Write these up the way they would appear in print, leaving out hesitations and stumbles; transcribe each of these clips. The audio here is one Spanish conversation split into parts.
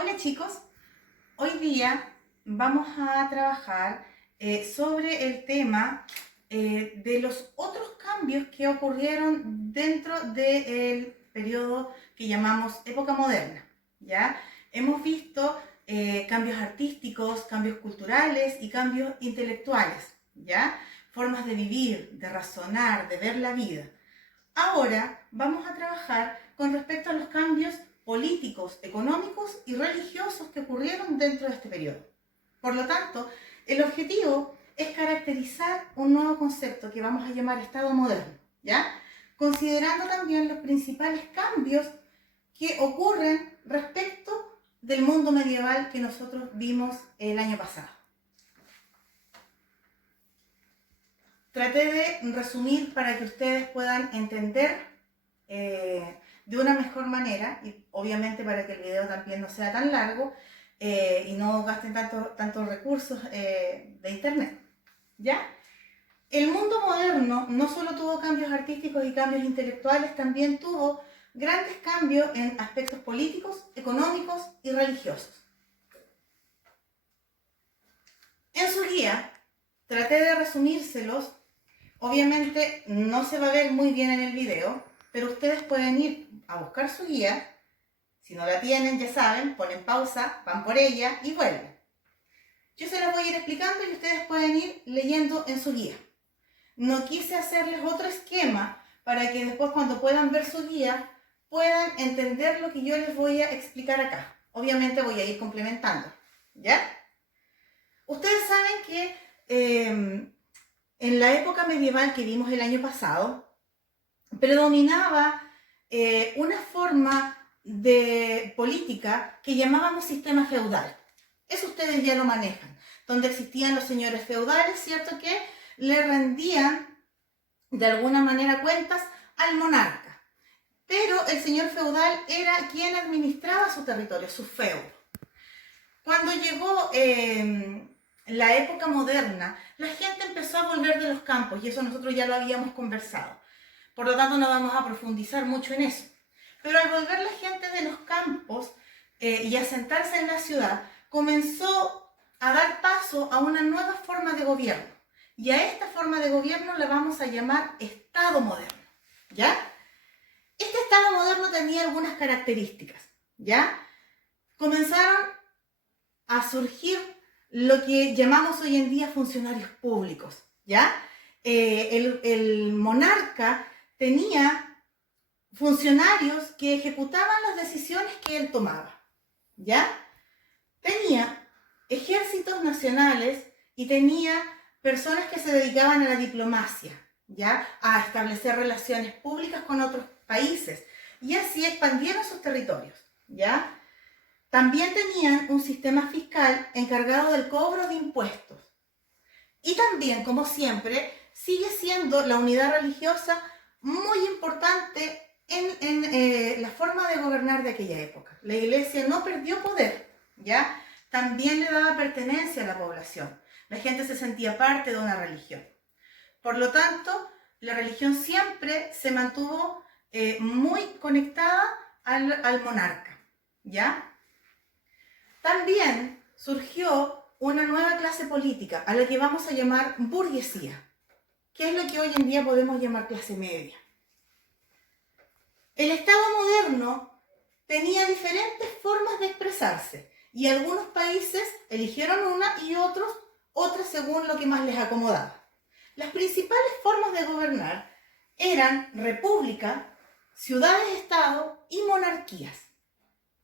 Hola chicos, hoy día vamos a trabajar sobre el tema de los otros cambios que ocurrieron dentro del periodo que llamamos época moderna. ¿Ya? Hemos visto cambios artísticos, cambios culturales y cambios intelectuales, ¿ya? Formas de vivir, de razonar, de ver la vida. Ahora vamos a trabajar con respecto a los cambios políticos, económicos y religiosos que ocurrieron dentro de este periodo. Por lo tanto, el objetivo es caracterizar un nuevo concepto que vamos a llamar Estado moderno, ¿ya? Considerando también los principales cambios que ocurren respecto del mundo medieval que nosotros vimos el año pasado. Traté de resumir para que ustedes puedan entender de una mejor manera y obviamente para que el video también no sea tan largo y no gasten tantos recursos de internet, ¿ya? El mundo moderno no solo tuvo cambios artísticos y cambios intelectuales, también tuvo grandes cambios en aspectos políticos, económicos y religiosos. En su guía traté de resumírselos. Obviamente no se va a ver muy bien en el video, pero ustedes pueden ir a buscar su guía. Si no la tienen, ya saben, ponen pausa, van por ella y vuelven. Yo se las voy a ir explicando y ustedes pueden ir leyendo en su guía. No quise hacerles otro esquema para que después cuando puedan ver su guía puedan entender lo que yo les voy a explicar acá. Obviamente voy a ir complementando, ¿ya? Ustedes saben que en la época medieval que vimos el año pasado, predominaba una forma de política que llamábamos sistema feudal. Eso ustedes ya lo manejan, donde existían los señores feudales, ¿cierto? Que le rendían de alguna manera cuentas al monarca. Pero el señor feudal era quien administraba su territorio, su feudo. Cuando llegó la época moderna, la gente empezó a volver de los campos y eso nosotros ya lo habíamos conversado. Por lo tanto, no vamos a profundizar mucho en eso. Pero al volver la gente de los campos y a sentarse en la ciudad, comenzó a dar paso a una nueva forma de gobierno. Y a esta forma de gobierno la vamos a llamar Estado moderno, ¿ya? Este Estado moderno tenía algunas características, ¿ya? Comenzaron a surgir lo que llamamos hoy en día funcionarios públicos, ¿ya? El monarca tenía funcionarios que ejecutaban las decisiones que él tomaba, ¿ya? Tenía ejércitos nacionales y tenía personas que se dedicaban a la diplomacia, ¿ya? A establecer relaciones públicas con otros países y así expandieron sus territorios, ¿ya? También tenían un sistema fiscal encargado del cobro de impuestos. Y también, como siempre, sigue siendo la unidad religiosa muy importante en la forma de gobernar de aquella época. La iglesia no perdió poder, ¿ya? También le daba pertenencia a la población. La gente se sentía parte de una religión. Por lo tanto, la religión siempre se mantuvo muy conectada al monarca, ¿ya? También surgió una nueva clase política a la que vamos a llamar burguesía, que es lo que hoy en día podemos llamar clase media. El Estado moderno tenía diferentes formas de expresarse y algunos países eligieron una y otras según lo que más les acomodaba. Las principales formas de gobernar eran república, ciudades-estado y monarquías,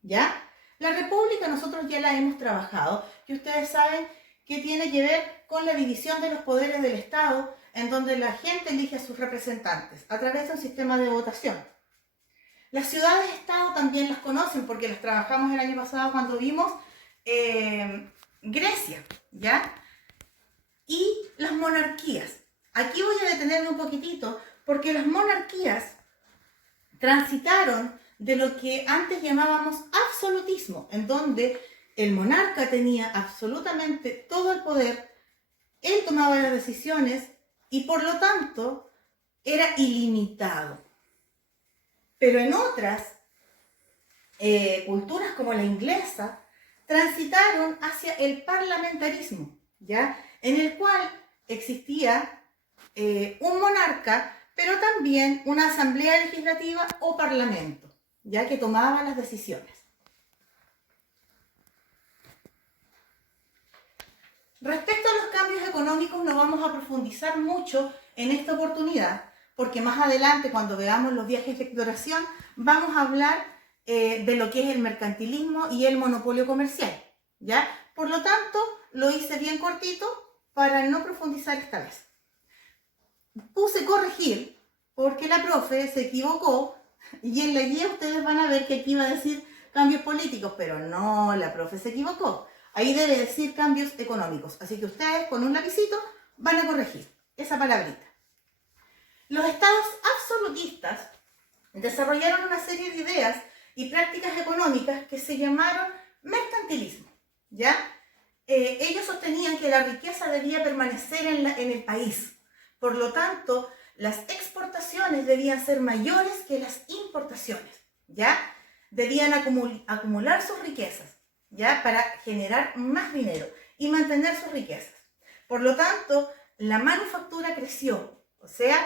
¿ya? La república nosotros ya la hemos trabajado y ustedes saben que tiene que ver con la división de los poderes del Estado, en donde la gente elige a sus representantes a través de un sistema de votación. Las ciudades-estado también las conocen porque las trabajamos el año pasado cuando vimos Grecia, ¿ya? Y las monarquías. Aquí voy a detenerme un poquitito porque las monarquías transitaron de lo que antes llamábamos absolutismo, en donde el monarca tenía absolutamente todo el poder, él tomaba las decisiones y por lo tanto era ilimitado. Pero en otras culturas como la inglesa, transitaron hacia el parlamentarismo, ¿ya? En el cual existía un monarca, pero también una asamblea legislativa o parlamento, ya que tomaba las decisiones. Respecto a los cambios económicos no vamos a profundizar mucho en esta oportunidad, porque más adelante cuando veamos los viajes de exploración vamos a hablar de lo que es el mercantilismo y el monopolio comercial, ¿ya? Por lo tanto, lo hice bien cortito para no profundizar esta vez. Puse corregir porque la profe se equivocó y en la guía ustedes van a ver que aquí iba a decir cambios políticos, pero no, la profe se equivocó. Ahí debe decir cambios económicos. Así que ustedes con un lapicito van a corregir esa palabrita. Los estados absolutistas desarrollaron una serie de ideas y prácticas económicas que se llamaron mercantilismo, ¿ya? Ellos sostenían que la riqueza debía permanecer en el país. Por lo tanto, las exportaciones debían ser mayores que las importaciones, ¿ya? Debían acumular sus riquezas, ¿ya? Para generar más dinero y mantener sus riquezas. Por lo tanto, la manufactura creció, o sea,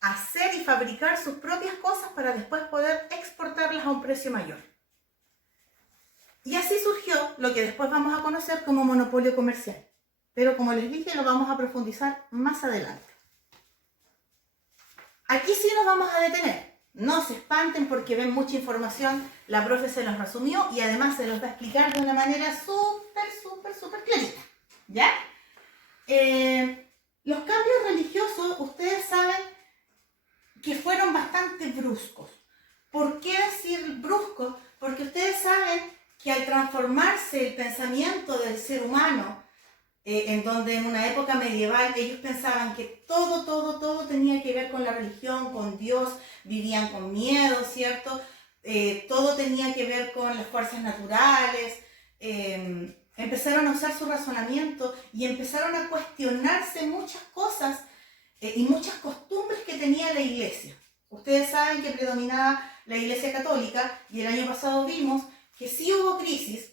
hacer y fabricar sus propias cosas para después poder exportarlas a un precio mayor. Y así surgió lo que después vamos a conocer como monopolio comercial. Pero como les dije, lo vamos a profundizar más adelante. Aquí sí nos vamos a detener. No se espanten porque ven mucha información, la profe se los resumió y además se los va a explicar de una manera súper clarita, ¿ya? Los cambios religiosos, ustedes saben que fueron bastante bruscos. ¿Por qué decir bruscos? Porque ustedes saben que al transformarse el pensamiento del ser humano, en donde en una época medieval ellos pensaban que todo tenía que ver con la religión, con Dios, vivían con miedo, ¿cierto? Todo tenía que ver con las fuerzas naturales, empezaron a usar su razonamiento y empezaron a cuestionarse muchas cosas y muchas costumbres que tenía la iglesia. Ustedes saben que predominaba la iglesia católica y el año pasado vimos que sí hubo crisis,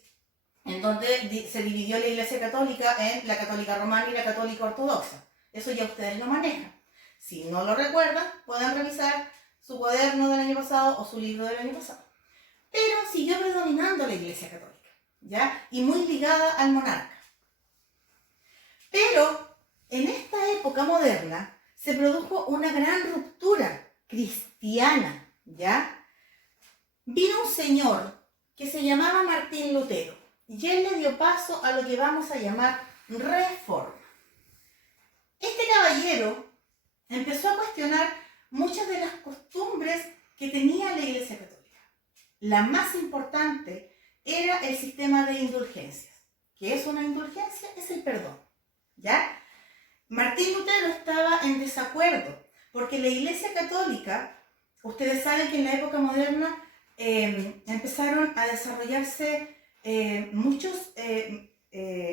en donde se dividió la iglesia católica en la católica romana y la católica ortodoxa. Eso ya ustedes lo manejan. Si no lo recuerdan, pueden revisar su cuaderno del año pasado o su libro del año pasado. Pero siguió predominando la iglesia católica, ¿ya? Y muy ligada al monarca. Pero en esta época moderna se produjo una gran ruptura cristiana, ¿ya? Vino un señor que se llamaba Martín Lutero. Y él le dio paso a lo que vamos a llamar reforma. Este caballero empezó a cuestionar muchas de las costumbres que tenía la Iglesia Católica. La más importante era el sistema de indulgencias. ¿Qué es una indulgencia? Es el perdón, ¿ya? Martín Lutero estaba en desacuerdo porque la Iglesia Católica, ustedes saben que en la época moderna empezaron a desarrollarse muchos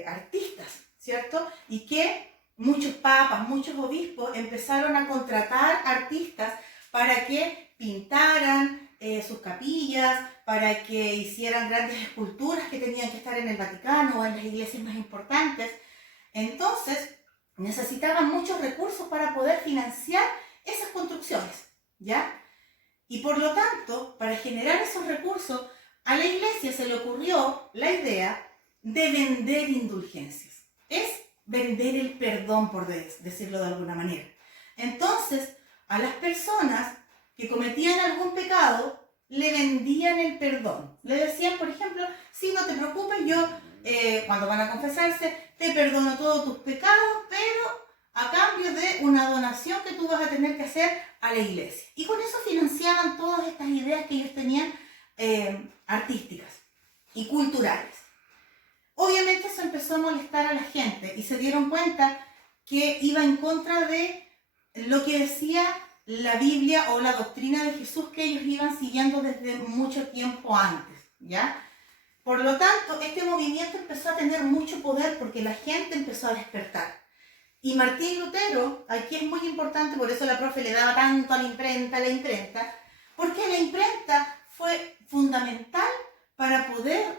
artistas, ¿cierto? Y que muchos papas, muchos obispos empezaron a contratar artistas para que pintaran sus capillas, para que hicieran grandes esculturas que tenían que estar en el Vaticano o en las iglesias más importantes. Entonces, necesitaban muchos recursos para poder financiar esas construcciones, ¿ya? Y por lo tanto, para generar esos recursos, a la iglesia se le ocurrió la idea de vender indulgencias. Es vender el perdón, por decirlo de alguna manera. Entonces, a las personas que cometían algún pecado, le vendían el perdón. Le decían, por ejemplo, sí, no te preocupes, yo, cuando van a confesarse, te perdono todos tus pecados, pero a cambio de una donación que tú vas a tener que hacer a la iglesia. Y con eso financiaban todas estas ideas que ellos tenían artísticas y culturales. Obviamente eso empezó a molestar a la gente y se dieron cuenta que iba en contra de lo que decía la Biblia o la doctrina de Jesús que ellos iban siguiendo desde mucho tiempo antes, ¿ya? Por lo tanto, este movimiento empezó a tener mucho poder porque la gente empezó a despertar. Y Martín Lutero, aquí es muy importante, por eso la profe le daba tanto a la imprenta, porque la imprenta fue fundamental para poder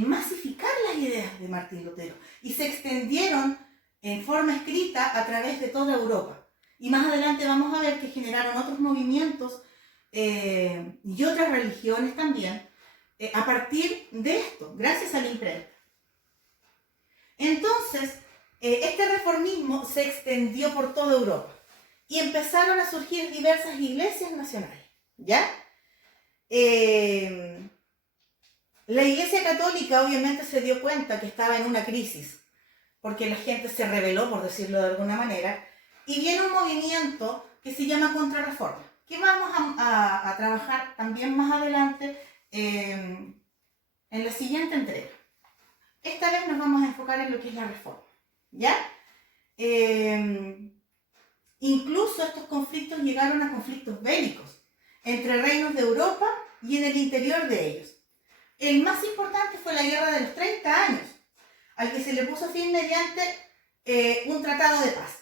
masificar las ideas de Martín Lutero y se extendieron en forma escrita a través de toda Europa. Y más adelante vamos a ver que generaron otros movimientos y otras religiones también a partir de esto, gracias a la imprenta. Entonces, este reformismo se extendió por toda Europa y empezaron a surgir diversas iglesias nacionales, ¿ya? La Iglesia Católica obviamente se dio cuenta que estaba en una crisis, porque la gente se rebeló, por decirlo de alguna manera, y viene un movimiento que se llama Contrarreforma, que vamos a trabajar también más adelante en la siguiente entrega. Esta vez nos vamos a enfocar en lo que es la reforma, ¿ya? Incluso estos conflictos llegaron a conflictos bélicos entre reinos de Europa y en el interior de ellos. El más importante fue la Guerra de los 30 años, al que se le puso fin mediante un tratado de paz.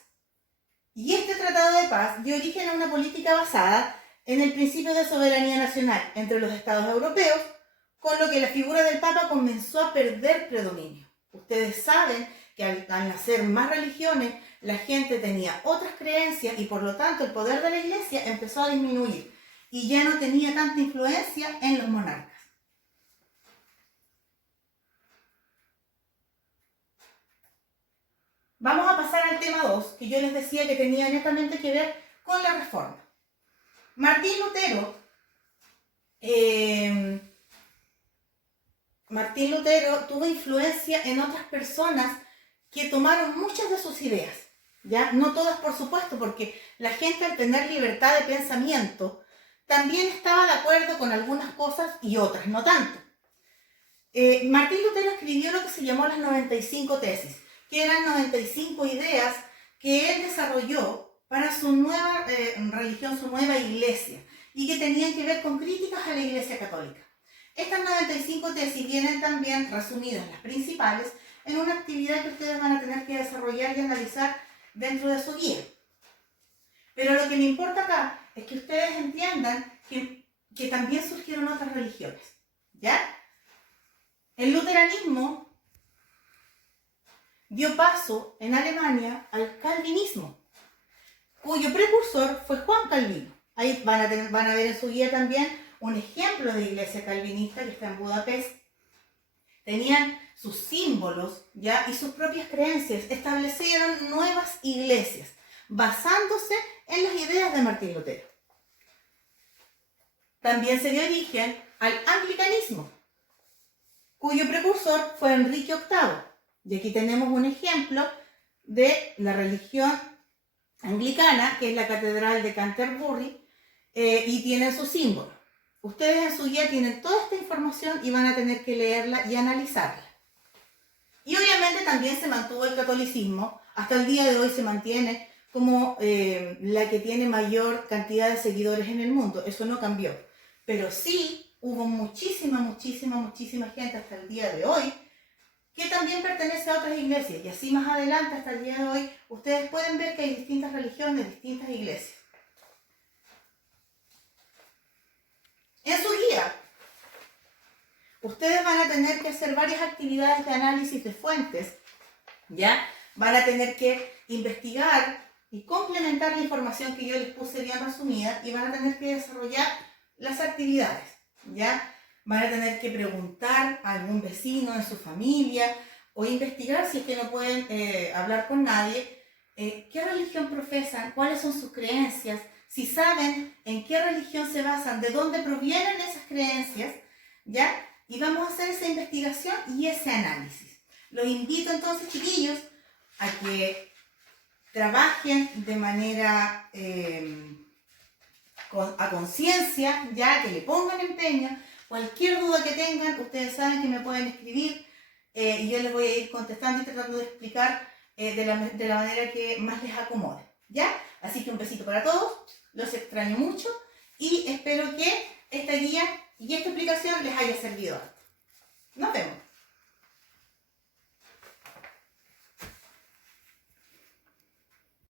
Y este tratado de paz dio origen a una política basada en el principio de soberanía nacional entre los estados europeos, con lo que la figura del Papa comenzó a perder predominio. Ustedes saben que al nacer más religiones, la gente tenía otras creencias y por lo tanto el poder de la Iglesia empezó a disminuir y ya no tenía tanta influencia en los monarcas. Vamos a pasar al tema 2, que yo les decía que tenía netamente que ver con la reforma. Martín Lutero tuvo influencia en otras personas que tomaron muchas de sus ideas, ¿ya? No todas, por supuesto, porque la gente al tener libertad de pensamiento también estaba de acuerdo con algunas cosas y otras no tanto. Martín Lutero escribió lo que se llamó las 95 tesis, que eran 95 ideas que él desarrolló para su nueva religión, su nueva iglesia, y que tenían que ver con críticas a la Iglesia Católica. Estas 95 tesis vienen también resumidas, las principales, en una actividad que ustedes van a tener que desarrollar y analizar dentro de su guía. Pero lo que me importa acá es que ustedes entiendan que también surgieron otras religiones, ¿ya? El luteranismo dio paso en Alemania al calvinismo, cuyo precursor fue Juan Calvino. Ahí van a ver en su guía también un ejemplo de iglesia calvinista que está en Budapest. Tenían sus símbolos, ¿ya? Y sus propias creencias. Establecieron nuevas iglesias basándose en las ideas de Martín Lutero. También se dio origen al anglicanismo, cuyo precursor fue Enrique VIII. Y aquí tenemos un ejemplo de la religión anglicana, que es la Catedral de Canterbury, y tienen su símbolo. Ustedes en su guía tienen toda esta información y van a tener que leerla y analizarla. Y obviamente también se mantuvo el catolicismo, hasta el día de hoy se mantiene como la que tiene mayor cantidad de seguidores en el mundo. Eso no cambió. Pero sí hubo muchísima gente hasta el día de hoy que también pertenece a otras iglesias. Y así más adelante, hasta el día de hoy, ustedes pueden ver que hay distintas religiones, distintas iglesias. En su guía, ustedes van a tener que hacer varias actividades de análisis de fuentes, ¿ya? Van a tener que investigar y complementar la información que yo les puse bien resumida y van a tener que desarrollar las actividades, ¿ya? Van a tener que preguntar a algún vecino en su familia o investigar si es que no pueden hablar con nadie, qué religión profesan, cuáles son sus creencias, si saben en qué religión se basan, de dónde provienen esas creencias, ¿ya? Y vamos a hacer esa investigación y ese análisis. Los invito entonces, chiquillos, a que trabajen de manera a conciencia, ya que le pongan empeño. Cualquier duda que tengan, ustedes saben que me pueden escribir y yo les voy a ir contestando y tratando de explicar de la manera que más les acomode, ¿ya? Así que un besito para todos, los extraño mucho y espero que esta guía y esta explicación les haya servido. Nos vemos.